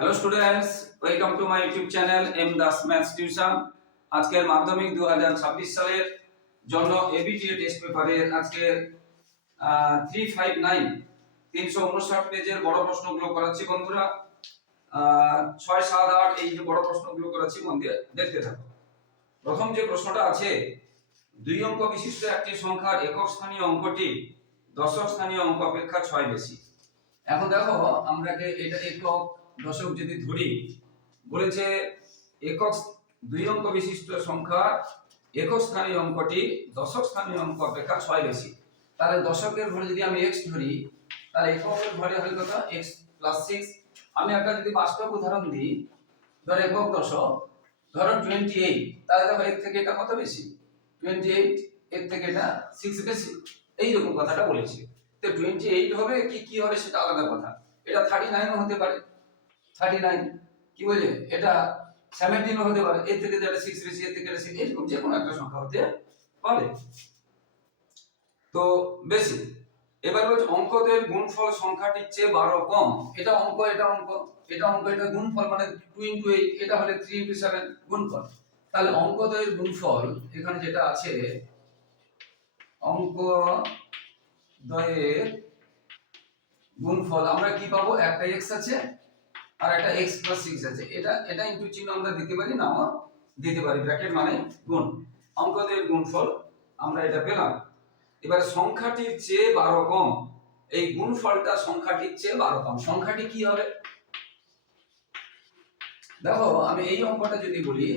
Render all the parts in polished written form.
Hello students, welcome to my YouTube channel M Das maths tuition. আজকের মাধ্যমিক 2026 সালের জন্য ABTA test পেপারের আজকের 359 359 পেজের বড় প্রশ্নগুলো করাচ্ছি বন্ধুরা। 6, 7, 8 এই যে বড় প্রশ্নগুলো করাচ্ছি, মন দিয়ে দেখতে থাকো। প্রথম যে প্রশ্নটা আছে, দুই অঙ্ক বিশিষ্ট একটি সংখ্যার একক স্থানীয় অঙ্কটি দশক স্থানীয় অঙ্ক অপেক্ষা 6 বেশি। এখন দেখো, আমরা এটা একক দশক যদি ধরি, বলেছে একক দুই অঙ্ক বিশিষ্ট সংখ্যা একক স্থানীয় অঙ্কটি দশক স্থানীয় অঙ্ক অপেক্ষা 6 বেশি। তাহলে দশকের ঘরে যদি আমি x ধরি, তাহলে এককের ঘরে হবে কত? x + 6। আমি একটা যদি বাস্তব উদাহরণ দিই, ধর একক দশক, ধরো 28, তাহলে দেখো এর থেকে এটা কত বেশি? 28, এর থেকে এটা 6 বেশি। এই রকম কথাটা বলেছে। তো 28 হবে কি হবে সেটা আলাদা কথা। এটা 39 ও হতে পারে, 39 কি বলে, এটা 17 ও হতে পারে, এর থেকে যেটা 6 বেশি, এর থেকে এটা 6, এরকম যে কোনো একটা সংখ্যা হতে পারে। তো বেশি। এবার বলছে অঙ্কদের গুণফল সংখ্যাটির চেয়ে 12 কম। এটা অঙ্ক, এটা অঙ্ক, এটা অঙ্ক, এটা গুণফল, মানে 2 * 8, এটা হলে 3 * 7 গুণফল। তাহলে অঙ্কদের গুণফল এখানে যেটা আছে, অঙ্কদ্বয়ের গুণফল আমরা কি পাবো? একটা x আছে আর একটা x + 6 আছে। এটা ইনটু চিহ্ন আমরা দিতে পারি, নাও দিতে পারি, ব্র্যাকেট মানে গুণ। অঙ্কদের গুণফল আমরা এটা পেলাম। এবারে সংখ্যাটির চেয়ে 12 কম, এই গুণফলটা সংখ্যাটির চেয়ে 12 কম। সংখ্যাটি কি হবে? দেখো, আমি এই অঙ্কটা যদি বলি,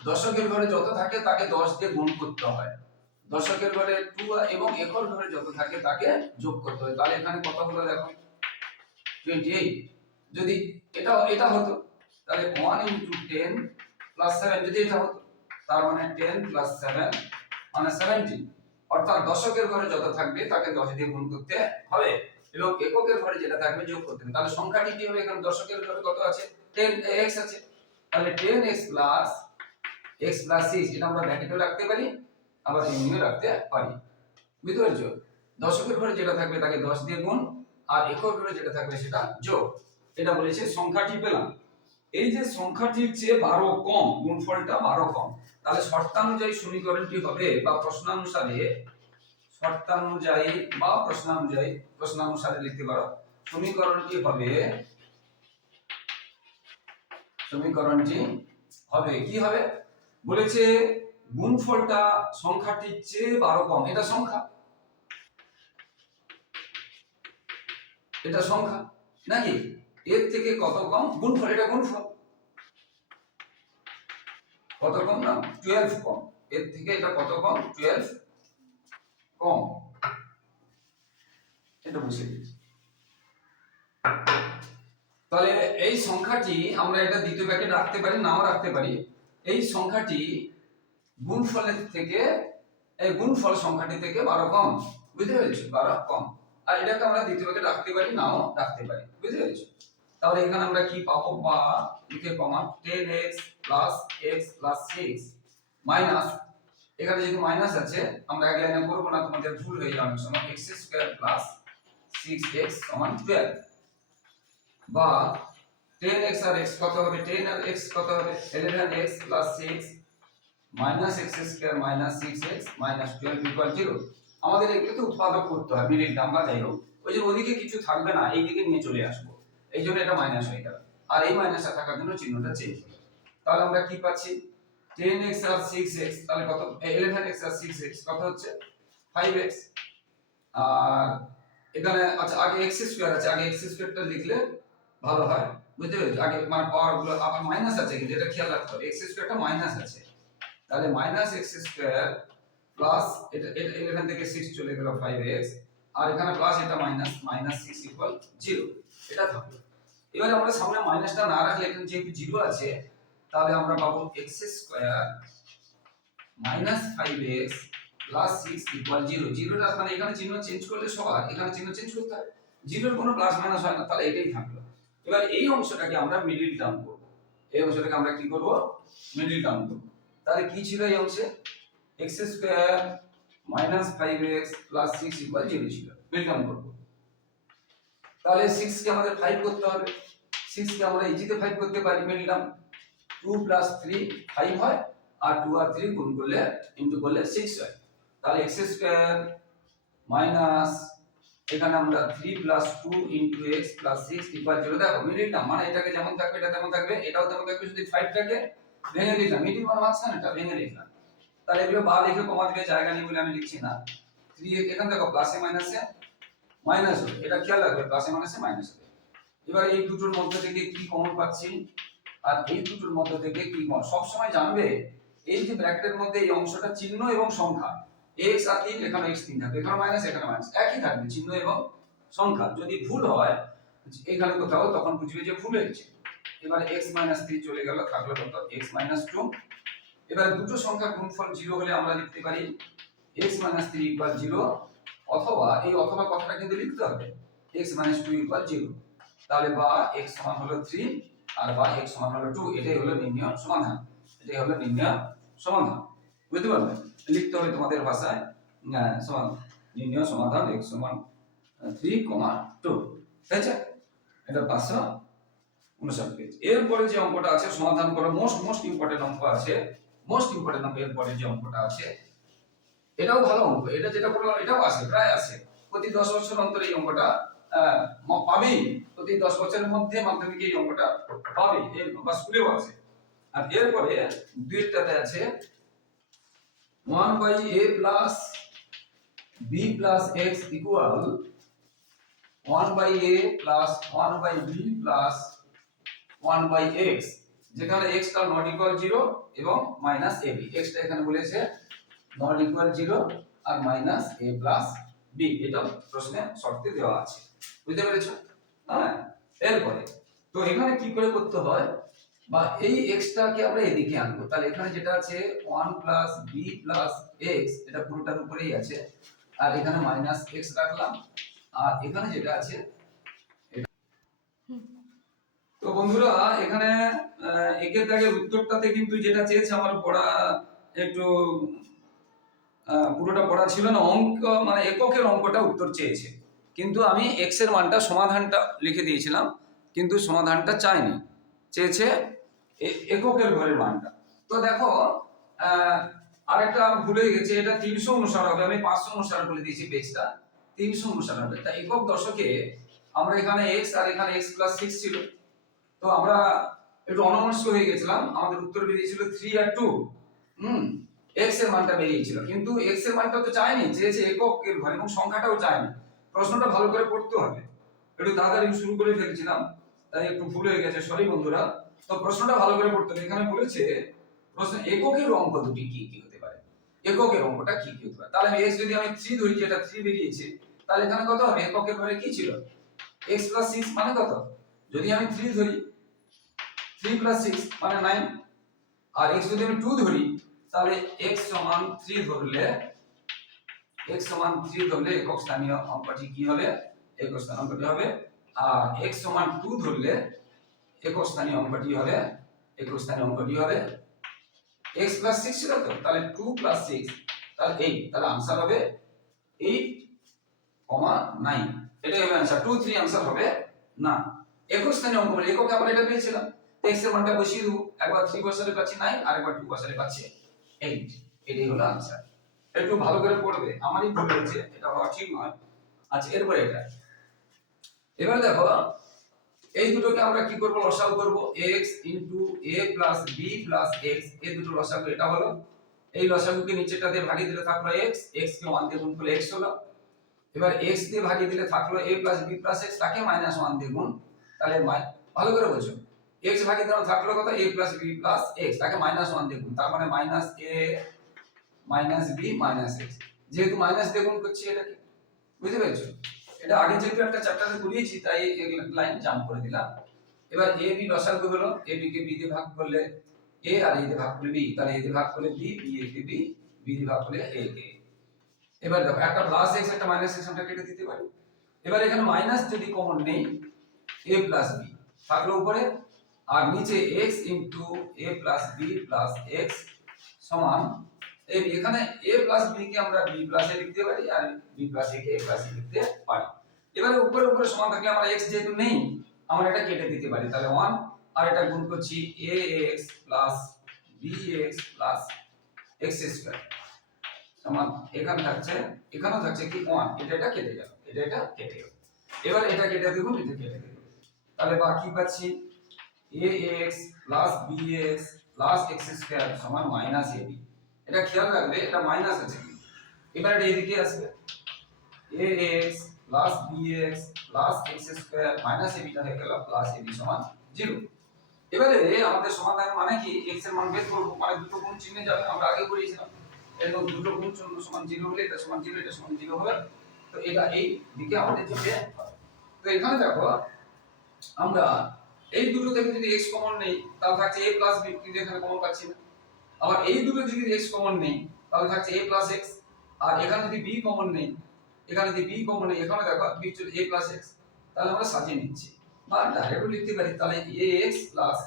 দশকের ঘরে যত থাকে তাকে 10 দিয়ে গুণ করতে হয়, দশকের ঘরে 2 এবং একর ঘরে যত থাকে তাকে যোগ করতে হয়। তাহলে এখানে কত হলো দেখো? 28। যদি এটা হতো, তাহলে 1 * 10 + 7, যদি এটা হতো, তার মানে 10 + 7 মানে 17। অর্থাৎ দশকের ঘরে যত থাকবে তাকে 10 দিয়ে গুণ করতে হবে এবং এককের ঘরে যেটা থাকবে যোগ করতে হবে। তাহলে সংখ্যাটি কি হবে? এখানে দশকের ঘরে কত আছে? 10x আছে, তাহলে 10x + x + 6, এটা আমরা ব্র্যাকেটে রাখতে পারি, আবার এমনিও রাখতে পারি। বুঝতে পারছো? দশকের ঘরে যেটা থাকবে তাকে 10 দিয়ে গুণ, আর একক ঘরে যেটা থাকবে সেটা যোগ। এটা বলেছে সংখ্যাটি পেলাম। এই যে সংখ্যাটির চেয়ে 12 কম, গুণফলটা 12 কম, তাহলে শর্তানুযায়ী সমীকরণটি হবে, বা প্রশ্নানুসারে লিখতে পারো, সমীকরণটি হবে কি হবে? বলেছে গুণফলটা সংখ্যাটির চেয়ে 12 কম। এটা সংখ্যা নাকি? এর থেকে কত কম? গুণফল, এটা গুণফল। কত কম? না 12 কম। এর থেকে এটা কত কম? 12 কম। এটা বুঝে দিচ্ছি। তাহলে এই সংখ্যাটি আমরা এটা দ্বিতীয় ব্র্যাকেট রাখতে পারি, নাও রাখতে পারি। এই সংখ্যাটি গুণফলের থেকে, এই গুণফল সংখ্যাটি থেকে 12 কম। বুঝতে পেরেছো? 12 কম। আর এটাকে আমরা দ্বিতীয় ব্র্যাকেট রাখতে পারি, নাও রাখতে পারি। বুঝতে পেরেছো? তাহলে এখানে আমরা কি পাবো? বা লিখে কমা 10x + x + 6 মাইনাস, এখানে যেহেতু মাইনাস আছে আমরা এক লাইনে করব না, তোমাদের ভুল হয়ে যাবে সময়, x² + 6x = 12। বা 10x আর x কত হবে? 10 আর x কত হবে? 11x + 6 -x² - 6x - 12 = 0। আমাদের এগুলোকে উৎপাদক করতে হয়, মিডিল টার্ম বা যাই হোক, ওই যে ওদিকে কিছু থাকবে না, এই দিকে নিয়ে চলে আসবো, এই জন্য এটা মাইনাস হয়ে গেল। আর এই মাইনাসটা থাকার জন্য চিহ্নটা চেঞ্জ হলো। তাহলে আমরা কি পাচ্ছি? 10x আর 6x, তাহলে কত? 11x আর 6x কত হচ্ছে? 5x। আর এখানে আচ্ছা আগে x² আছে, আগে x² টা লিখলে ভালো হয়। বুঝতে পেরেছো? আগে মানে পাওয়ার গুলো আবার মাইনাস আছে, কিন্তু এটা খেয়াল রাখতে হবে, x² টা মাইনাস আছে, তাহলে -x² প্লাস এটা 11 থেকে 6 চলে গেল 5x, আর এখানে প্লাস এটা মাইনাস, -6 = 0। এটা থাকলো। এবারে আমরা সামনে মাইনাসটা না রাখলে, এখানে যেহেতু 0 আছে, তাহলে আমরা পাবো x² - 5x + 6 = 0। 0টা মানে এখানে চিহ্ন চেঞ্জ করলে সবার এখানে চিহ্ন চেঞ্জ করতে হয়, 0 এর কোনো প্লাস মাইনাস হয় না, তাহলে এটাই থাকলো। এবার এই অংশটাকে আমরা মিডল টার্ম করব, এই অংশটাকে আমরা কি করব? মিডল টার্ম করব। তাহলে কি ছিল এই অংশে? x² - 5x + 6 = 0 ছিল, মিডল টার্ম করব। তাহলে 6 কে আমাদের 5 করতে হবে, 6 কে আমরা ইজিতে 5 করতে পারি, মিডল টার্ম 2 প্লাস 3 5 হয়, আর 2 আর 3 গুণ করলে ইনটু করলে 6 হয়। তাহলে x স্কয়ার মাইনাস এখানে আমরা 3 plus 2 into x plus 6 equal 0। দেখো মিডল টার্ম মানে এটাকে যেমন থাকবে এটা তেমন থাকবে, এটাও তেমন থাকবে, যদি 5 টাকে ভেঙে দিলাম, মিডল মানে মাঝখানে এটা ভেঙে দিলাম। তাহলে এগুলো বা লিখে কমা দিলে জায়গা নেই বলে আমি লিখছি না। 3 এখান থেকে প্লাসে মাইনাসে মাইনাস হবে, এটা খেয়াল রাখবে, প্লাসে মাইনাসে মাইনাস হবে। এবার এই দুটোর মধ্যে থেকে কি কমন পাচ্ছি আর এই দুটোর মধ্যে থেকে কি কমন, সব সময় জানবে এই যে ব্র্যাকেটের মধ্যে এই অংশটা চিহ্ন এবং সংখ্যা, x আর 3, এখানে x 3 থাকবে, এখানে মাইনাস এখানে মাইনাস একই থাকবে, চিহ্ন এবং সংখ্যা। যদি ভুল হয় এখানে কোথাও, তখন বুঝবে যে ভুল হয়েছে। এবারে x 3 চলে গেল, থাকলো কত x 2। এবারে দুটো সংখ্যার গুণফল 0 হলে আমরা লিখতে পারি x 3 0, অথবা এই অথবা কথাটা কিন্তু লিখতে হবে x 2 0। তাহলে বা x সমান হলো 3 আর বা x সমান হলো 2, এটাই হলো নির্ণয় সমাধান, এটাই হলো নির্ণয় সমাধান। বুঝতে পারলে, লিখতে হবে তোমাদের ভাষায় সমান নির্ণয় সমাধান x সমান 3, 2, ঠিক আছে? এটা 559 পেজ। এরপরে যে অঙ্কটা আছে সমাধান করা মোস্ট ইম্পর্টেন্ট অঙ্ক আছে, মোস্ট ইম্পর্টেন্ট অঙ্ক। এরপরে যে অঙ্কটা আছে এটাও ভালো অঙ্ক, এটা যেটা বললাম এটাও আসে, প্রায় আসে প্রতি 10 বছর অন্তরে এই অঙ্কটা পাবেই, প্রতি 10 বছরের মধ্যে মাধ্যমিকে এই অঙ্কটা পাবে, বা স্কুলেও আছে। আর এরপরে দুইটাতে আছে 1/a plus b plus x equal 1/a plus 1/b plus 1/x, যেখানে x টা নট ইকুয়াল 0 এবং মাইনাস ab, x টা এখানে বলেছে নট ইকুয়াল 0 আর মাইনাস a প্লাস b, এটা প্রশ্নে শর্তে দেওয়া আছে। বুঝতে পেরেছো? হ্যাঁ, এরপরে তো এখানে কি করে করতে হয়, বা এই x টাকে আমরা এদিকে আনবো। তাহলে এখানে যেটা আছে 1 প্লাস b প্লাস x, এটা পুরোটার উপরেই আছে, আর এখানে মাইনাস x রাখলাম, আর এখানে যেটা আছে। তো বন্ধুরা এখানে একের দাগের উত্তরটাতে কিন্তু যেটা চেয়েছে আমার পড়া একটু পুরোটা পড়া ছিল না, অঙ্ক মানে এককের অঙ্কটা উত্তর চেয়েছে, কিন্তু আমি x এর মানটা সমাধানটা লিখে দিয়েছিলাম, কিন্তু সমাধানটা চাইনি, চেয়েছে এককের ঘরের মানটা। তো দেখো আরেকটা ভুলে গেছে, এটা 300 অনুসার হবে, আমি 500 অনুসার বলে দিয়েছি, পেজটা 300 অনুসার হবে। তা একক দশকে আমরা এখানে x আর এখানে x প্লাস 6 ছিল, তো আমরা একটু অনমনস্ক হয়ে গেছিলাম, আমাদের উত্তর বেরিয়েছিল 3 আর 2। x এর মানটা বেরিয়েছিল, কিন্তু x এর মানটা তো চাইনি, চেয়েছে এককের ঘর, এবং সংখ্যাটাও চাইনি। প্রশ্নটা ভালো করে পড়তে হবে, একটু তাড়াতাড়ি শুরু করে ফেলেছিলাম তাই একটু ভুল হয়ে গেছে, সরি বন্ধুরা। তো প্রশ্নটা ভালো করে পড়তে হবে। এখানে বলেছে প্রশ্ন এককের অঙ্ক দুটি কি কি হতে পারে, এককের অঙ্কটা কি কি হতে পারে। তাহলে x যদি আমি 3 ধরি, যেটা 3 বেরিয়েছে, তাহলে এখানে কত হবে, এককের ঘরে কি ছিল x 6 মানে কত, যদি আমি 3 ধরি 3 6 মানে 9, আর x যদি আমি 2 ধরি, তাহলে x সমান 3 ধরলে একক স্থানীয় অঙ্কটি কি হবে, একক স্থানীয় অঙ্কটি হবে। আর x সমান 2 ধরলে একক স্থানীয় অঙ্কটি হবে, একক স্থানীয় অঙ্কটি হবে x 6 ছিল তো, তাহলে 2 6, তাহলে 8, তাহলে आंसर হবে 8,9, এটাই হবে आंसर। 2 3 आंसर হবে না। একক স্থানীয় অঙ্ক বলে একক আমরা এটা পেয়েছিলাম, x এর মানটা বসিয়ে দেব, একবার 3 বসালে পাচ্ছি 9 আর একবার 2 বসালে পাচ্ছি 8, এটাই হলো आंसर। একটু ভালো করে পড়বে, আমারই ভুল হয়েছে, এটা হওয়া ঠিক নয়। আচ্ছা, এরপর এটা, এবার দেখো এই দুটোকে আমরা কি করব, লসাগু করব, x a b x, এই দুটো লসাগু এটা হলো। এই লসাগুকে নিচেটা দিয়ে ভাগিয়ে দিলে থাকলো x, x কে 1 দিয়ে গুণ করলে x হলো। এবার x দিয়ে ভাগিয়ে দিলে থাকলো a b x, তাকে -1 দিয়ে গুণ, তাহলে ভালো করে বোঝো, x ভাগিয়ে দিলে থাকলো কত, a b x, তাকে -1 দিয়ে গুণ, তার মানে a b x, যেহেতু মাইনাস দিয়ে গুণ করছি এটাকে, বুঝতে পেরেছো? এটা আগে যেহেতু একটা চ্যাপ্টারে করিয়েছি তাই এই লাইন জাম্প করে দিলাম। এবার a b লসাগু হলো, a b কে b দিয়ে ভাগ করলে a, আর a দিয়ে ভাগ করলে b, তাহলে a দিয়ে ভাগ করলে b, b a K b, b দিয়ে ভাগ করলে a কে। এবার দেখো একটা প্লাস x একটা মাইনাস x আমরা কেটে দিতে পারি। এবার এখানে মাইনাস যদি কমন নেই, a প্লাস b থাকলো উপরে, আর নিচে x a plus b plus x সমান এখানে a প্লাস b কে আমরা b প্লাস a লিখতে পারি, আর b plus a K a plus a লিখতে পারি। এবারে উপরে উপরে সমান থাকলে আমরা x যেহেতু নেই, আমরা এটা কেটে দিতে পারি, তাহলে 1 আর এটা গুণ করছি ax plus bx plus x square সমান এখানে থাকছে, এখানেও থাকছে কি 1, এটা কেটে গেল, এটা কেটে গেল। এবার এটা কেটে দেব, এটা কেটে দেব, তাহলে বাকি পাচ্ছি ax plus bx plus x square সমান মাইনাস ab। এটা খেয়াল রাখবে, এটা মাইনাস আছে, এবার এটা এদিকে আসবে, ax plus bx plus x square minus ab টা হয়ে গেল প্লাস ab সমান 0। এবারে আমাদের সমাধান মানে কি, x এর মান বের করব, মানে দুটো গুণ চিহ্নে যাবে, আমরা আগে করেছিলাম। এবং দুটো গুণ চিহ্ন সমান 0 হলে এটা সমান 0, এটা সমান 0 হবে, তো এটা এই দিকে আমাদের যেতে হবে। তো এখানে দেখো আমরা এই দুটো থেকে যদি x কমন নেই তাহলে থাকছে a প্লাস b, কিন্তু এখানে কমন পাচ্ছি না। আবার এই দুটো যদি x কমন নেই তাহলে থাকছে a প্লাস x, আর এখানে যদি b কমন নেই, এখানে যদি b কমন নেই, এখানে দেখো b হচ্ছে a প্লাস x, তাহলে আমরা সাজিয়ে নিচ্ছি বা ডাইরেক্টলি লিখতে পারি, তাহলে ax প্লাস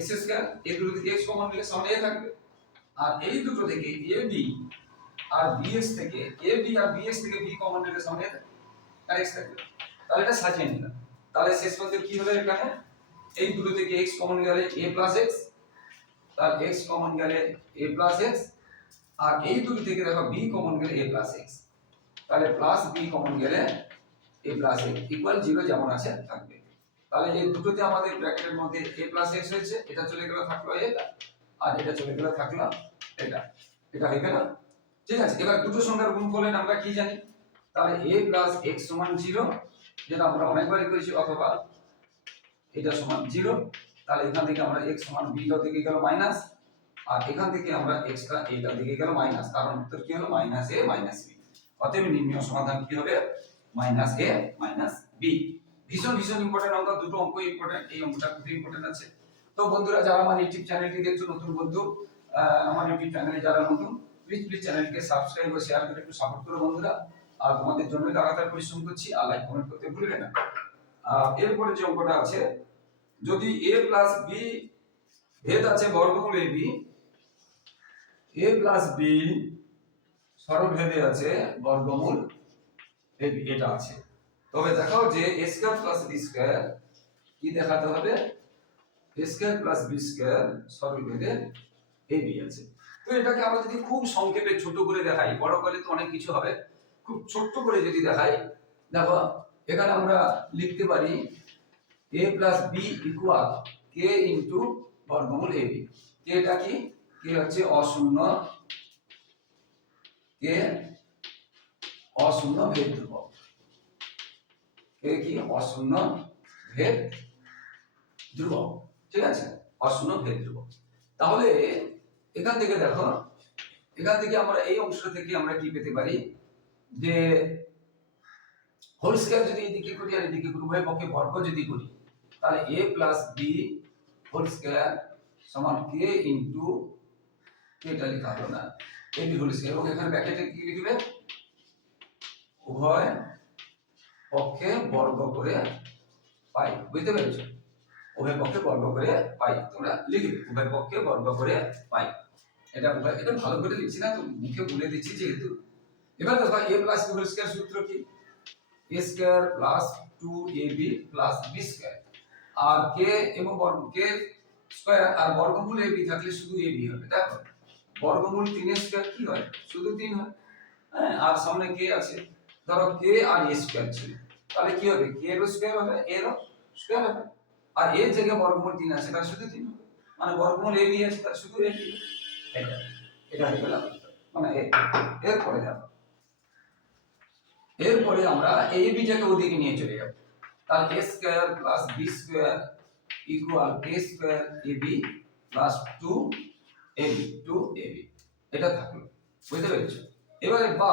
x স্কয়ার, এই দুটো থেকে x কমন নিলে সামনে a থাকবে, আর এই দুটো থেকে ab আর bx থেকে ab আর bx থেকে b কমন নিলে সামনে a x থাকবে, তাহলে এটা সাজিয়ে নিলাম। তাহলে শেষ পর্যন্ত কি হলো, এখানে এই দুটো থেকে x কমন গেলে a প্লাস x, তার x কমন গেলে a প্লাস x, আর এই দুটো থেকে দেখো b কমন গেলে a প্লাস x, তাহলে প্লাস b কমন গেলে a প্লাস x ইকুয়াল 0 যেমন আছে থাকবে। তাহলে এই দুটোতে আমাদের ব্র্যাকেটের মধ্যে a প্লাস x হয়েছে, এটা চলে গেল থাকলো এটা, আর এটা চলে গেল থাকলো এটা, এটা হয়ে গেল। ঠিক আছে, এবার দুটো সংখ্যার গুণফলের আমরা কি জানি, তাহলে a প্লাস x সমান 0, যেটা আমরা অনেকবারই করেছি, অথবা এটা সমান 0, তাহলে এখান থেকে আমরা x সমান b টা দিকে গেল মাইনাস, আর এখান থেকে আমরা x টা এটা দিকে গেল মাইনাস, কারণ উত্তর কি হলো মাইনাস a মাইনাস b। অতএব নির্ণয় সমাধান কি হবে, মাইনাস a মাইনাস b। ভীষণ ভীষণ ইম্পর্টেন্ট অঙ্ক, দুটো অঙ্ক ইম্পর্টেন্ট, এই অঙ্কটা খুব ইম্পর্টেন্ট আছে। তো বন্ধুরা যারা আমার ইউটিউব চ্যানেলটি দেখছো, নতুন বন্ধু, আমার ইউটিউব চ্যানেলে যারা নতুন, প্লিজ চ্যানেলকে সাবস্ক্রাইব ও শেয়ার করে একটু সাপোর্ট করো বন্ধুরা। আর তোমাদের জন্য লাগাতার পরিশ্রম করছি, আর লাইক কমেন্ট করতে ভুলবে না। এরপরে যে অঙ্কটা আছে, যদি a প্লাস b ভেদ আছে বর্গমূল ab, a প্লাস b সরলভেদে আছে বর্গমূল ab, এটা আছে, তবে দেখাও যে a square plus b square কি দেখাতে হবে, a square plus b square সরলভেদে ab আছে। তো এটাকে আমরা যদি খুব সংক্ষেপে ছোট করে দেখাই, বড় করলে তো অনেক কিছু হবে, খুব ছোট করে যদি দেখাই, দেখো এখানে আমরা লিখতে পারি a plus b equal k into বর্গমূল ab। k এটা কি, k হচ্ছে অশূন্য, k অশূন্য ভেদ ধ্রুবক, k কি অশূন্য ভেদ ধ্রুবক, ঠিক আছে, অশূন্য ভেদ ধ্রুবক। তাহলে এখান থেকে দেখো, এখান থেকে আমরা এই অংশ থেকে আমরা কি পেতে পারি, যে হোল স্কয়ার যদি এদিকে করি আর এদিকে করি, উভয় পক্ষে বর্গ যদি করি, তাহলে a plus b whole square সমান k ইনটু, এটা লেখা হলো না, ab হোল স্কয়ার, এবং এখানে ব্র্যাকেটে কি লিখবে, উভয় পক্ষে বর্গ করে পাই, বুঝতে পেরেছো, উভয় পক্ষে বর্গ করে পাই, তোমরা লিখবে উভয় পক্ষে বর্গ করে পাই, এটা এটা ভালো করে লিখছি না তো, মুখে বলে দিচ্ছি যেহেতু। এবার দেখো a plus b whole square সূত্র কি, a square plus 2ab plus b square, আর k এবং বর্গ k স্কয়ার আর বর্গমূল ab থাকলে শুধু ab হবে। দেখো বর্গমূল 3 এর স্কয়ার কি হয়, শুধু 3 হয়, হ্যাঁ, আর সামনে k আছে, ধরো k আর a স্কয়ার ছিল, তাহলে কি হবে, k এর স্কয়ার হবে, a এর স্কয়ার হবে, আর a এর জায়গায় বর্গমূল 3 আছে, তার শুধু 3 হবে, মানে বর্গমূল ab আছে তার শুধু ab, এটা এটা হয়ে গেল, মানে এরপরে দেখো, এরপরে আমরা a b টাকে ওদিকে নিয়ে চলে যাব, তাহলে a square plus b square equal k square ab plus 2ab, 2ab এটা থাকলো, বুঝতে পেরেছো। এবারে বা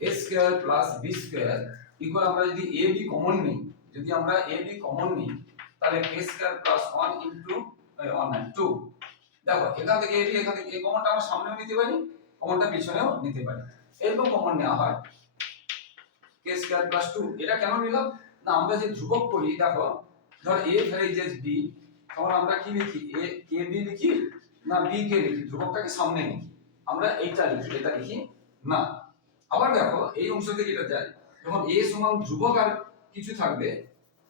a square plus b square equal, আমরা যদি ab কমন নিই, যদি আমরা ab কমন নিই, তাহলে k স্কয়ার প্লাস 1 ইনটু 2, দেখো এখান থেকে ab, এখান থেকে এই কমনটা আমরা সামনেও নিতে পারি, কমনটা পিছনেও নিতে পারি, এরকম কমন নেওয়া হয় k স্কয়ার প্লাস 2। এটা কেন নিলাম না, আমরা যে ধ্রুবক করি, দেখো ধর a ভ্যারিজেস b, তখন আমরা কি লিখি, a k b লিখি না b কে লিখি, ধ্রুবকটাকে সামনে লিখি, আমরা এইটা লিখি, এটা লিখি না। আবার দেখো এই অংশ থেকে এটা যায়, যখন a সমান ধ্রুবক আর কিছু থাকবে,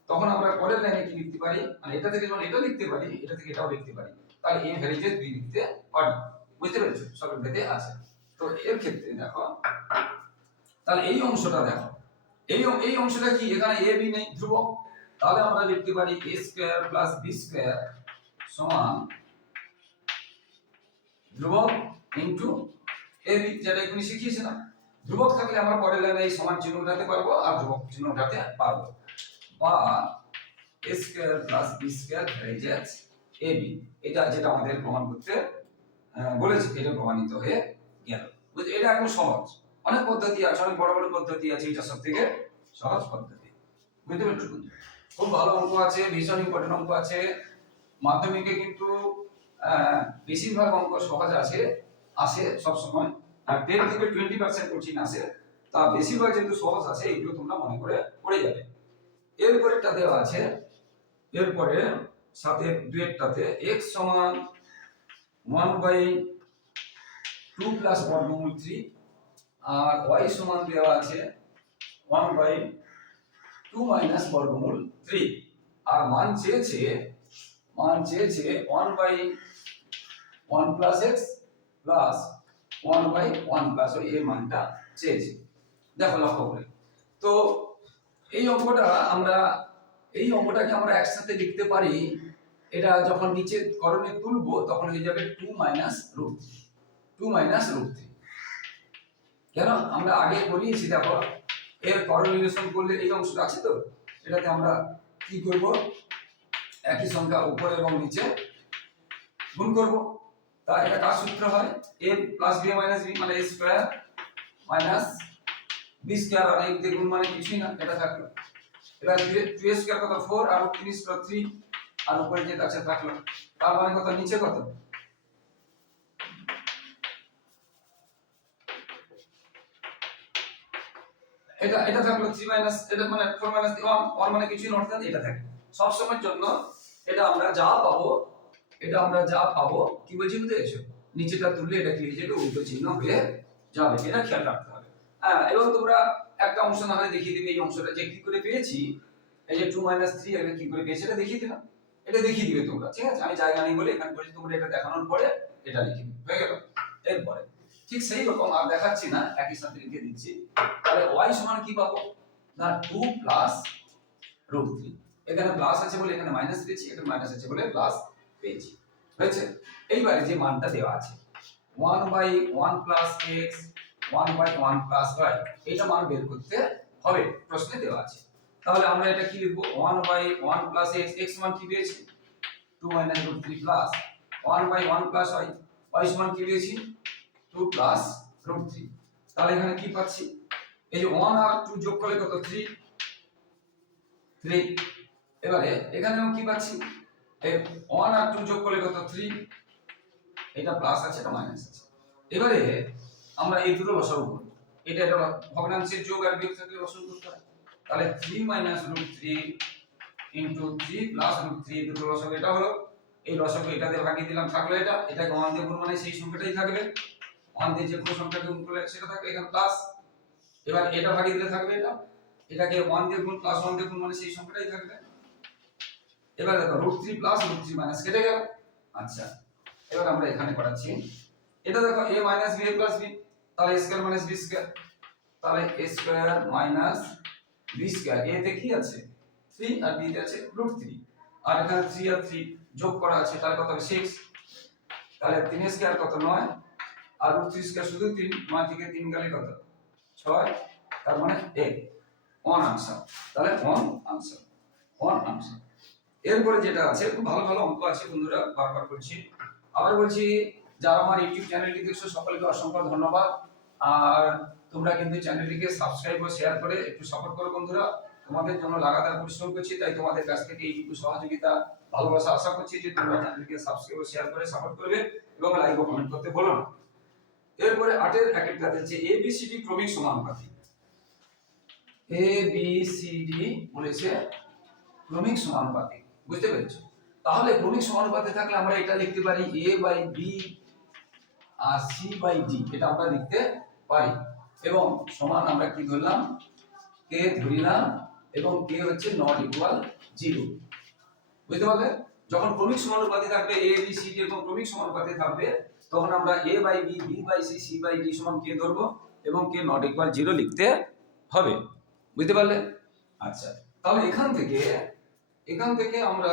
তখন আমরা পরের লাইনে কি লিখতে পারি, মানে এটা থেকে যখন এটা লিখতে পারি, এটা থেকে এটাও লিখতে পারি, তাহলে a ভ্যারিজেস b লিখতে পারি। বুঝতে পেরেছো? সরল ভেদে আছে। তো এর ক্ষেত্রে দেখো, তাহলে এই অংশটা দেখো, এই অংশটা কি, এখানে a b নেই, ধ্রুবক, তাহলে আমরা লিখতে পারি a square plus b square সমান ধ্রুবক ইনটু ab, যেটা এখানে শিখিয়েছিলাম। ধ্রুবক থাকলে আমরা পরের লাইনে এই সমান চিহ্ন উঠাতে পারবো আর ধ্রুবক চিহ্ন উঠাতে পারবো, বা a square plus b square varies as ab, এটা যেটা আমাদের প্রমাণ করতে বলেছি, এটা প্রমাণিত হয়ে গেল। বুঝলে, এটা একদম সহজ। অনেক পদ্ধতি আছে, অনেক বড় বড় পদ্ধতি আছে, এটা সবথেকে সহজ পদ্ধতি। বুঝতে পেরেছো? খুব ভালো অঙ্ক আছে, ভীষণ ইম্পর্টেন্ট অঙ্ক আছে। মাধ্যমিকে কিন্তু বেশিরভাগ অঙ্ক সহজ আসে সব সময়, আর 10 থেকে 20% কঠিন আসে, তা বেশিরভাগ যেহেতু সহজ আসে, এগুলো তোমরা মনে করে পড়ে যাবে। এরপরেরটা দেওয়া আছে, এরপরে সাথে দুয়েরটাতে x সমান 1/2 প্লাস বর্গমূল 3, আর y সমান দেওয়া আছে 1/2 মাইনাস বর্গমূল 3, আর মান চেয়েছে 1/1 plus x plus 1/1 plus y, এর মানটা চেয়েছে। দেখো লক্ষ্য করে, তো এই অঙ্কটাকে আমরা একসাথে লিখতে পারি। এটা যখন নিচে করণে তুলবো তখন হয়ে যাবে 2 মাইনাস রুট 3। কেন, আমরা আগে করিয়েছি, দেখো এর করোলেশন করলে এই অংশটা আছে, তো এটাতে আমরা কি করব, একই সংখ্যা উপরে এবং নিচে গুণ করব। তা এটা কার সূত্র হয়, a plus b minus b, মানে a square minus b square, আর এই গুণ মানে কিছুই না, এটা থাকলো। এবার 2a স্কয়ার কত 4, আর 3 স্কয়ার 3, আর উপরে যেটা আছে থাকলো, তার মানে কত, নিচে কত, এটা থাকলো 3 মাইনাস, এটা মানে 4 মাইনাস 1 মানে কিছুই না, অর্থাৎ এটা থাকে সব সময়ের জন্য। এটা আমরা যা পাবো কি বলছি বুঝতে পেরেছো, নিচেটা তুললে এটা কি হয়ে যাবে, উল্টো চিহ্ন হয়ে যাবে, এটা খেয়াল রাখতে হবে। হ্যাঁ, এবং তোমরা একটা অংশ না হলে দেখিয়ে দিবে এই অংশটা যে কি করে পেয়েছি, এই যে 2 3 এটা কি করে পেয়েছি, এটা দেখিয়ে দিলাম, এটা দেখিয়ে দিবে তোমরা, ঠিক আছে? আমি জায়গা নেই বলে এখানে বলেছি, তোমরা এটা দেখানোর পরে এটা লিখে দিবে, হয়ে গেল। এরপরে ঠিক সেই রকম আর দেখাচ্ছি না, একই সাথে লিখে দিচ্ছি। তাহলে y সমান কি পাবো না, 2 প্লাস রুট 3, এখানে প্লাস আছে বলে এখানে মাইনাস পেয়েছি, এখানে মাইনাস আছে বলে প্লাস পেয়েছি, হয়েছে? এইবারে যে মানটা দেওয়া আছে 1/1 প্লাস x 1/1 প্লাস y, এটা মান বের করতে হবে, প্রশ্নে দেওয়া আছে। তাহলে আমরা এটা কি লিখবো, 1/1 প্লাস x, x মান কি পেয়েছি 2 minus root 3 plus 1/1 plus y, y সমান কি পেয়েছি 2 প্লাস রুট 3। তাহলে এখানে কি পাচ্ছি, এই যে 1 আর 2 যোগ করলে কত 3। এবারে এখানেও কি পাচ্ছি, এই 1 আর 2 যোগ করলে কত 3, এটা প্লাস আছে, এটা মাইনাস আছে। এবারে আমরা এই দুটো লসাগু করব, এটা ভগ্নাংশের যোগ আর বিয়োগ থাকলে লসাগু করতে হয়। তাহলে 3 minus root 3 into 3 plus root 3, দুটো লসাগু এটা হলো, এই লসাগু এটা দিয়ে ভাগিয়ে দিলাম, থাকলো এটা, এটাকে 1 দিয়ে গুণ মানে সেই সংখ্যাটাই থাকবে, 1 দিয়ে যে কোনো সংখ্যাকে গুণ করলে সেটা থাকবে, এখানে প্লাস। এবার এটা ভাগিয়ে দিলে থাকবে এটা, এটাকে 1 দিয়ে গুণ প্লাস 1 দিয়ে গুণ মানে সেই সংখ্যাটাই থাকবে। এবার দেখো রুট 3 প্লাস রুট 3 মাইনাস কেটে গেল। আচ্ছা, এবার আমরা এখানে করাচ্ছি, এটা দেখো a minus b plus b, তাহলে a square minus b square, তাহলে a square minus b square, a তে কি আছে 3 আর b তে আছে রুট 3, আর এখানে 3 আর 3 যোগ করা আছে, তাহলে কত হবে 6, তাহলে 3 স্কয়ার কত 9, আর রুট 3 স্কয়ার শুধু 3, 9 থেকে 3 গেলে কত 6, তার মানে 1 আনসার। তাহলে 1 আনসার। এরপরে যেটা আছে, খুব ভালো ভালো অঙ্ক আছে বন্ধুরা, বারবার বলছি, আবার বলছি, যারা আমার ইউটিউব চ্যানেলটি দেখছো সকলকে অসংখ্য ধন্যবাদ। আর তোমরা কিন্তু চ্যানেলটিকে সাবস্ক্রাইব ও শেয়ার করে একটু সাপোর্ট করো বন্ধুরা, তোমাদের জন্য লাগাতার পরিশ্রম করছি, তাই তোমাদের কাছ থেকে এইটুকু সহযোগিতা ভালোবাসা আশা করছি যে তোমরা চ্যানেলটিকে সাবস্ক্রাইব ও শেয়ার করে সাপোর্ট করবে এবং লাইক ও কমেন্ট করতে ভুলো না। এরপরে 8 এর একটা আছে ABCD ক্রমিক সমানুপাতিক, ABCD বলেছে ক্রমিক সমানুপাতিক, বুঝতে পেরেছো? তাহলে ক্রমিক সমানুপাতে থাকলে আমরা এটা লিখতে পারি a বাই b আর c বাই d, এটা আমরা লিখতে পারি। এবং সমান আমরা কি ধরলাম, কে ধরিলাম এবং কে হচ্ছে নট ইকুয়াল 0। বুঝতে পারলে? যখন ক্রমিক সমানুপাতি থাকবে a b c d এরকম ক্রমিক সমানুপাতি থাকবে, তখন আমরা a by b b by c c by d সমান কে ধরবো এবং কে নট ইকুয়াল 0 লিখতে হবে। বুঝতে পারলে? আচ্ছা, তাহলে এখান থেকে আমরা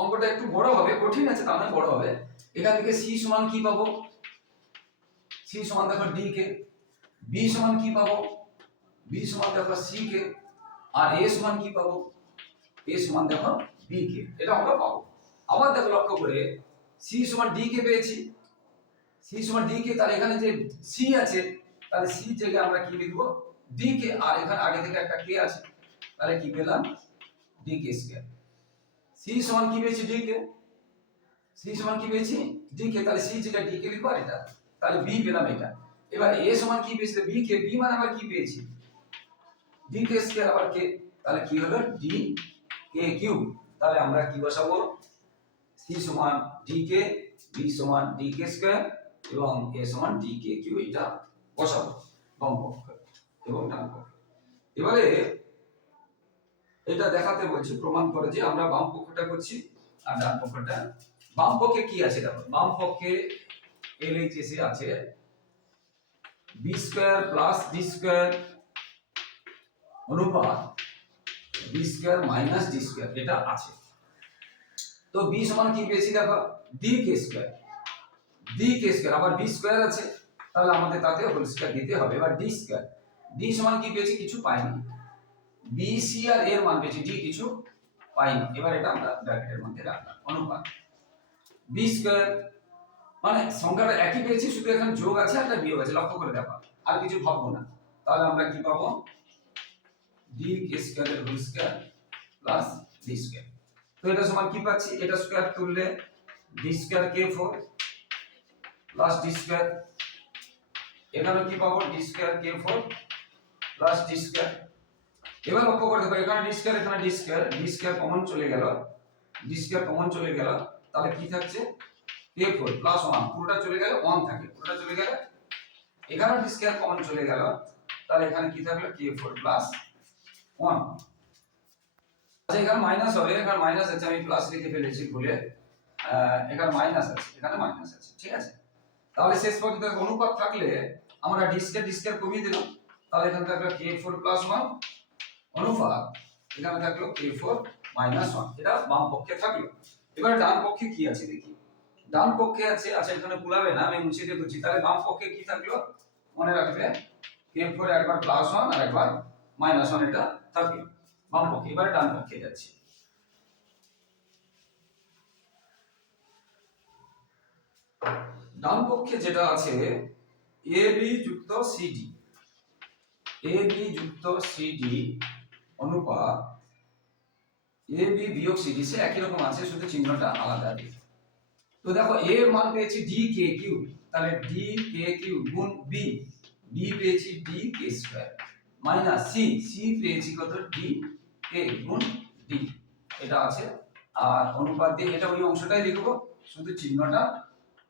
অঙ্কটা একটু বড় হবে, কঠিন আছে তা নয়, বড় হবে। এখান থেকে c সমান কি পাবো? c সমান দেখো d কে। b সমান কি পাবো? b সমান দেখো c কে। আর a সমান কি পাবো? a সমান দেখো b কে। এটা আমরা পাবো। আবার দেখো লক্ষ্য করে c সমান d কে পেয়েছি। c সমান d কে, তাহলে এখানে যে c আছে, তাহলে c জায়গায় আমরা কি লিখবো? d কে। আর এখানে আগে থেকে একটা k আছে, তাহলে কি পেলাম? d k square. c সমান কি পেয়েছি? d কে। c সমান কি পেয়েছি? d কে, তাহলে c জায়গায় d কে লিখবো আর এটা, তাহলে b পেলাম এটা। এবার a সমান কি পেয়েছি? b কে। b মানে আবার কি পেয়েছি? d k স্কয়ার আবার k, তাহলে কি হলো? d k cube. তাহলে আমরা কি বসাবো? c সমান d k, b সমান d k স্কয়ার এবং a সমান d k কিউব, এটা বসাবো বাম পক্ষ এবং ডান পক্ষ। এবারে এটা দেখাতে বলছি, প্রমাণ করে যে আমরা বাম পক্ষটা করছি আর ডান পক্ষটা। বাম পক্ষে কি আছে দেখো, বাম পক্ষে LHS এ আছে b square plus d square অনুপাত b square minus d square, এটা আছে। তো b সমান কি পেয়েছি দেখো? d k square. d k square আবার b স্কয়ার আছে, তাহলে আমাদের তাতে হোল স্কয়ার দিতে হবে। এবার d স্কয়ার, d সমান কি পেয়েছি? কিছু পাইনি। b c আর এর মান পেয়েছি, d কিছু পাইনি। এবার এটা আমরা ব্র্যাকেটের মধ্যে রাখলাম। অনুপাত b স্কয়ার, মানে সংখ্যাটা একই পেয়েছি, শুধু এখানে যোগ আছে আর একটা বিয়োগ আছে, লক্ষ্য করে দেখো, আর কিছু ভাববো না। তাহলে আমরা কি পাবো? d k স্কয়ার এর whole square plus d square. তো এটা সমান কি পাচ্ছি? এটা স্কয়ার তুললে d square k4 plus d square. এখানে কি পাবো? d square k4 plus d square. এবার লক্ষ্য করে দেখো, এখানে d স্কয়ার, এখানে d square, d square common চলে গেল, d স্কয়ার কমন চলে গেল, তাহলে কি থাকছে? k4 প্লাস 1, পুরোটা চলে গেল 1 থাকে, পুরোটা চলে গেল। এখানে d স্কয়ার কমন চলে গেল, তাহলে এখানে কি থাকলো? k4 plus 1। আচ্ছা, এখানে মাইনাস হবে, এখানে মাইনাস আছে, আমি প্লাস লিখে ফেলেছি ভুলে। এখানে মাইনাস আছে, এখানে মাইনাস আছে, ঠিক আছে। তাহলে শেষ পর্যন্ত অনুপাত থাকলে আমরা d স্কয়ার কমিয়ে দিলাম, তাহলে এখানে থাকলো k4 প্লাস 1 অনুপাত এখানে থাকলো k4 মাইনাস 1, এটা বাম পক্ষে থাকলো। এবার ডান পক্ষে কি আছে দেখি। ডান পক্ষে আছে, আচ্ছা এখানে ভুলাবে না, আমি মুছে দিয়ে দিচ্ছি। তাহলে বাম পক্ষে কি থাকলো? মনে রাখবে k4 একবার প্লাস 1 আর একবার মাইনাস 1, এটা থাকলো বাম পক্ষে। এবার ডান পক্ষে যাচ্ছি। ডান পক্ষে যেটা আছে ab যুক্ত cd, ab যুক্ত cd অনুপাত ab বিয়োগ cd, সে একই রকম আছে, শুধু চিহ্নটা আলাদা দিই। তো দেখো a এর মান পেয়েছি d k কিউব, তাহলে d k কিউব গুণ b, b পেয়েছি d k square minus c, c পেয়েছি কত? d k গুণ d, এটা আছে। আর অনুপাত দিয়ে এটা ওই অংশটাই লিখবো, শুধু চিহ্নটা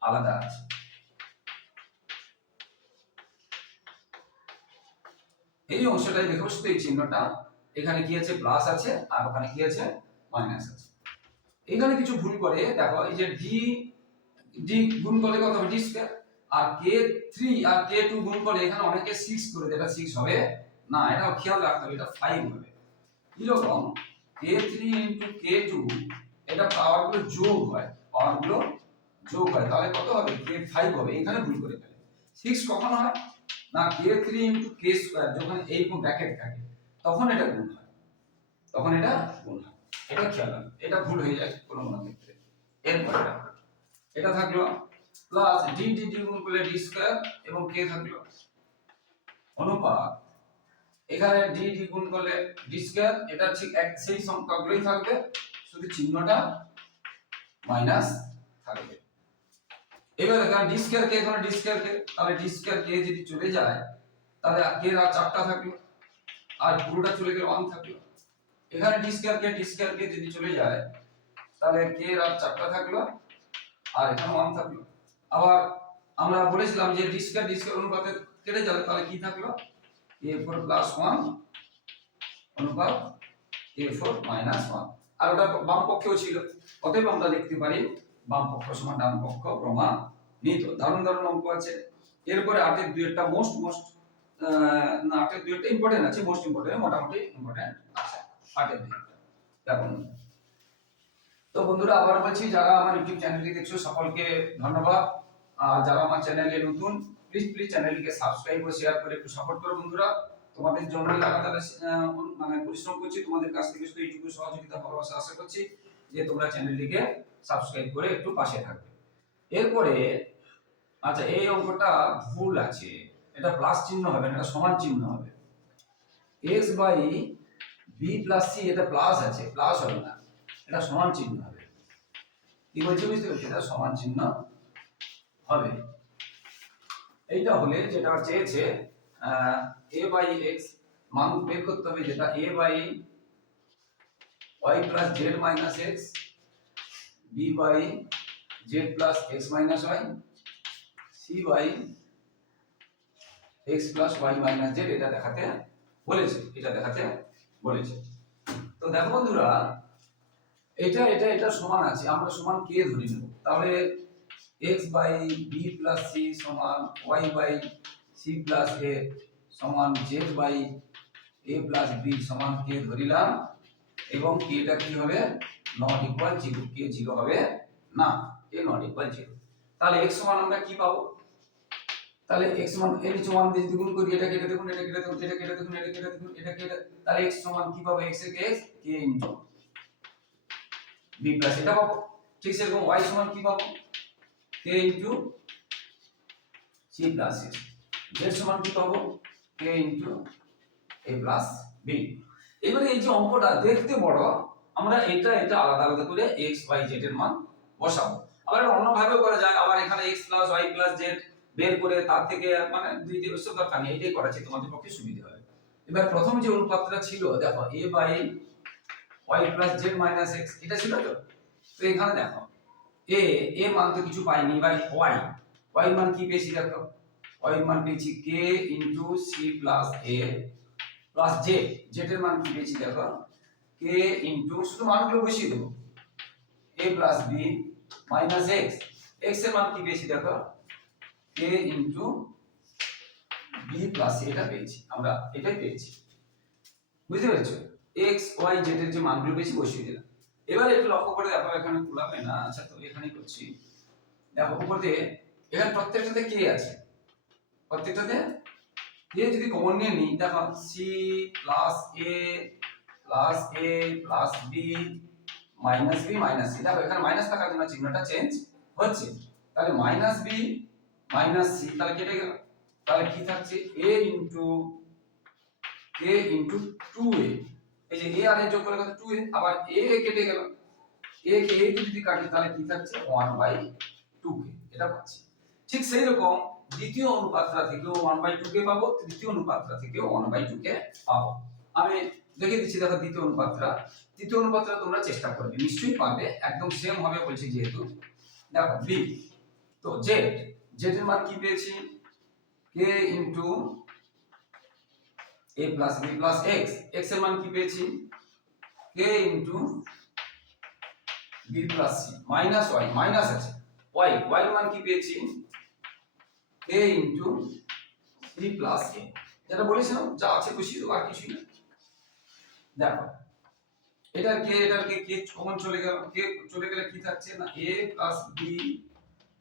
আলাদা আছে। এই অংশটাই লিখবো, শুধু এই চিহ্নটা, এখানে কি আছে? প্লাস আছে আর ওখানে কি আছে? মাইনাস আছে। এখানে কিছু ভুল করে দেখো, এই যে d গুণ করলে কত হবে? d square. আর k3 আর k2 গুণ করলে এখানে অনেকে 6 করে দেয়, এটা 6 হবে না, এটাও খেয়াল রাখতে হবে, এটা 5 হবে। কি রকম? k3 k2, এটা পাওয়ারগুলো যোগ হয়, পাওয়ারগুলো যোগ হয়, তাহলে কত হবে? k5 হবে। এখানে ভুল করে ফেলে। 6 কখন হয় না, k3 k স্কয়ার যখন এইরকম ব্র্যাকেট থাকে তখন এটা গুণ হয়, তখন এটা গুণ হয়, এটা খেয়াল রাখবে, এটা ভুল হয়ে যায় কোনো কোনো ক্ষেত্রে। এরপর এটা থাকলো প্লাস d d d গুণ করলে d স্কয়ার এবং k থাকলো অনুপাত এখানে d d গুণ করলে d স্কয়ার, এটা ঠিক এক সেই সংখ্যাগুলোই থাকবে, শুধু চিহ্নটা মাইনাস থাকবে। এবার এখানে d স্কয়ার k, এখানে d স্কয়ার k, তাহলে d স্কয়ার k যদি চলে যায় তাহলে k এর আর 4টা থাকলো আর পুরোটা চলে গেল 1 থাকলো। এখানে d স্কয়ার k যদি চলে যায় তাহলে k এর আর 4টা থাকলো আর এখানে 1 থাকলো। আবার আমরা বলেছিলাম যে d স্কয়ার অনুপাতে কেটে যাবে, তাহলে কি থাকলো? a4 + 1 অনুপাত a4 - 1, আর ওটা বাম পক্ষেও ছিল। অতএব আমরা লিখতে পারি বাম পক্ষ সমান ডান পক্ষ প্রমাণিত। দারুণ দারুণ অঙ্ক আছে। এরপরে 8 এর 2 টা মোস্ট না 8 এর 2 টা ইম্পর্টেন্ট আছে, মোস্ট ইম্পর্টেন্ট মোটামুটি ইম্পর্টেন্ট আছে 8 এর 2 দেখুন। তো বন্ধুরা আবার বলছি, যারা আমার ইউটিউব চ্যানেলটি দেখছো সকলকে ধন্যবাদ। আর যারা আমার চ্যানেলে নতুন, প্লিজ চ্যানেলটিকে সাবস্ক্রাইব ও শেয়ার করে একটু সাপোর্ট করো বন্ধুরা। তোমাদের জন্য লাগাতার মানে পরিশ্রম করছি, তোমাদের কাছ থেকে শুধু এইটুকু সহযোগিতা ভালোবাসা আশা করছি যে তোমরা চ্যানেলটিকে সাবস্ক্রাইব করে একটু পাশে থাকবে। এরপরে আচ্ছা, এই অঙ্কটা ভুল আছে, এটা প্লাস চিহ্ন হবে না, এটা সমান চিহ্ন হবে। x by b plus c, এটা প্লাস আছে, প্লাস হবে না, এটা সমান চিহ্ন হবে। কি বলছি বুঝতে পারছি? এটা সমান চিহ্ন হবে। এইটা হলে যেটা চেয়েছে a বাই x মান বের করতে হবে, যেটা a by y plus z minus x, b by z plus x minus y, c by x plus y minus z, এটা দেখাতে বলেছে। তো দেখো বন্ধুরা, এটা সমান আছে, আমরা সমান কে ধরে নেব। তাহলে x by b plus c সমান y by c plus a সমান z by a plus b সমান কে ধরিলাম, এবং কে টা কি হবে? নট ইকুয়াল 0, কে 0 হবে না, কে নট ইকুয়াল 0। তাহলে x সমান আমরা কি পাবো? তাহলে x সমান এর নিচে 1 দিয়ে গুণ করি, এটা কেটে দেখুন, এটা কেটে দেখুন, এটা কেটে দেখুন, এটা কেটে দেখুন, এটা কেটে, তাহলে x সমান কি পাবো? x এর x k into b plus এটা পাবো। ঠিক সেরকম y সমান কি পাবো? k into c plus a। z সমান কি পাবো? k into a plus b। এবারে এই যে অঙ্কটা দেখতে বড়, আমরা এটা আলাদা আলাদা করে x y z এর মান বসাবো। আবার অন্যভাবেও করা যায়, আবার এখানে x plus y plus z বের করে তার থেকে মানে দুই দিয়ে বেশি দরকার নেই, এটাই করাচ্ছি তোমাদের পক্ষে সুবিধা হবে। এবার প্রথম যে অনুপাতটা ছিল দেখো, a by y plus z minus x, এটা ছিল তো। তো এখানে দেখো a মান তো কিছু পাইনি, এবার y মান কি পেয়েছি দেখো, y মান পেয়েছি k into c plus a plus z, এর মান কি পেয়েছি দেখো, k ইনটু, শুধু মানগুলো বসিয়ে দেবো, a plus b minus x এর মান কি পেয়েছি দেখো, k into b plus c, এটা পেয়েছি আমরা, এটাই পেয়েছি। বুঝতে পেরেছো? x y z এর যে মানগুলো পেয়েছি বসিয়ে দিলাম। এবার একটু লক্ষ্য করে দেখো, এখানে খোলাবে না, আচ্ছা তো এখানেই করছি। দেখো উপর দিয়ে এখানে প্রত্যেকটাতে k আছে, প্রত্যেকটাতে k যদি কমন নিয়ে নিই, দেখো c plus a plus a plus b minus b minus c, দেখো এখানে মাইনাস থাকার জন্য চিহ্নটা চেঞ্জ হচ্ছে। তাহলে মাইনাস b মাইনাস c, তাহলে কেটে গেল। তাহলে কি থাকছে? a into k into 2a, এই যে a আর a যোগ করে কত? 2a, আবার a কেটে গেল, a কে a যদি কাটি তাহলে কি থাকছে? 1/2k, এটা পাচ্ছি। ঠিক সেই রকম দ্বিতীয় অনুপাতটা থেকেও 1/2k পাবো, তৃতীয় অনুপাতটা থেকেও 1/2k পাবো। আমি দেখিয়ে দিচ্ছি, দেখো দ্বিতীয় অনুপাতটা তোমরা চেষ্টা করবে, নিশ্চয়ই পারবে, একদম সেম হবে বলছি যেহেতু। দেখো b, তো z এর মান কি পেয়েছি? k into a plus b plus x এর মান কি পেয়েছি? k into b plus c minus y, minus আছে, y এর মান কি পেয়েছি? k into c plus a, যেটা বলেছিলাম যা আছে বসিয়ে দেবো, আর কিছুই না। দেখো এটার কে কমন চলে গেল, কে চলে গেলে কি থাকছে না, a plus b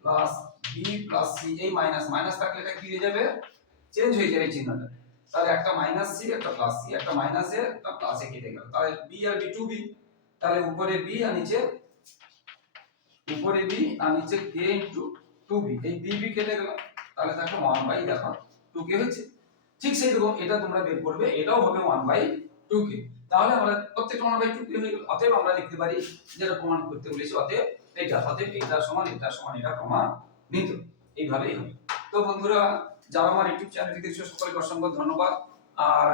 plus b plus c, এই মাইনাস থাকলে এটা কি হয়ে যাবে? চেঞ্জ হয়ে যাবে চিহ্নটা। তাহলে একটা মাইনাস c একটা প্লাস c, একটা মাইনাস a একটা প্লাস a কেটে গেল, তাহলে b আর b 2b, তাহলে উপরে b আর নিচে k ইনটু 2b, এই b কেটে গেল, তাহলে দেখো 1/2k হচ্ছে। ঠিক সেই রকম এটা তোমরা বের করবে, এটাও হবে 1/2k। তাহলে আমরা প্রত্যেকটা 1/2k হয়ে গেল। অতএব আমরা লিখতে পারি, যেটা প্রমাণ করতে বলেছি, অতএব এটা সমান এটা প্রমাণিত, এইভাবেই হবে। তো বন্ধুরা, যারা আমার ইউটিউব চ্যানেলটি দেখছো সকলকে অসংখ্য ধন্যবাদ। আর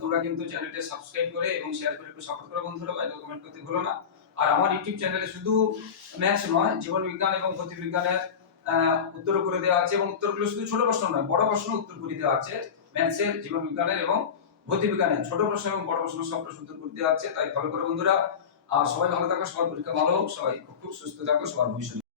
তোমরা কিন্তু চ্যানেলটি সাবস্ক্রাইব করে এবং শেয়ার করে একটু সাপোর্ট করো বন্ধুরা, বাইরে কমেন্ট করতে ভুলো না। আর আমার ইউটিউব চ্যানেলে শুধু ম্যাথস নয়, জীবন বিজ্ঞান এবং গতি বিজ্ঞানের উত্তর করে দেওয়া আছে, এবং উত্তরগুলো শুধু ছোট প্রশ্ন নয়, বড় প্রশ্ন উত্তর করে দেওয়া আছে। ম্যাথসের, জীবন বিজ্ঞানের এবং ভৌতিক বিজ্ঞানের ছোট প্রশ্ন এবং বড় প্রশ্ন সব প্রশ্ন উত্তর করে দেওয়া আছে, তাই ফলো করো বন্ধুরা। আর সবাই ভালো থাকো, সবার পরীক্ষা ভালো হোক, সবাই খুব সুস্থ থাকো, সবার ভবিষ্যৎ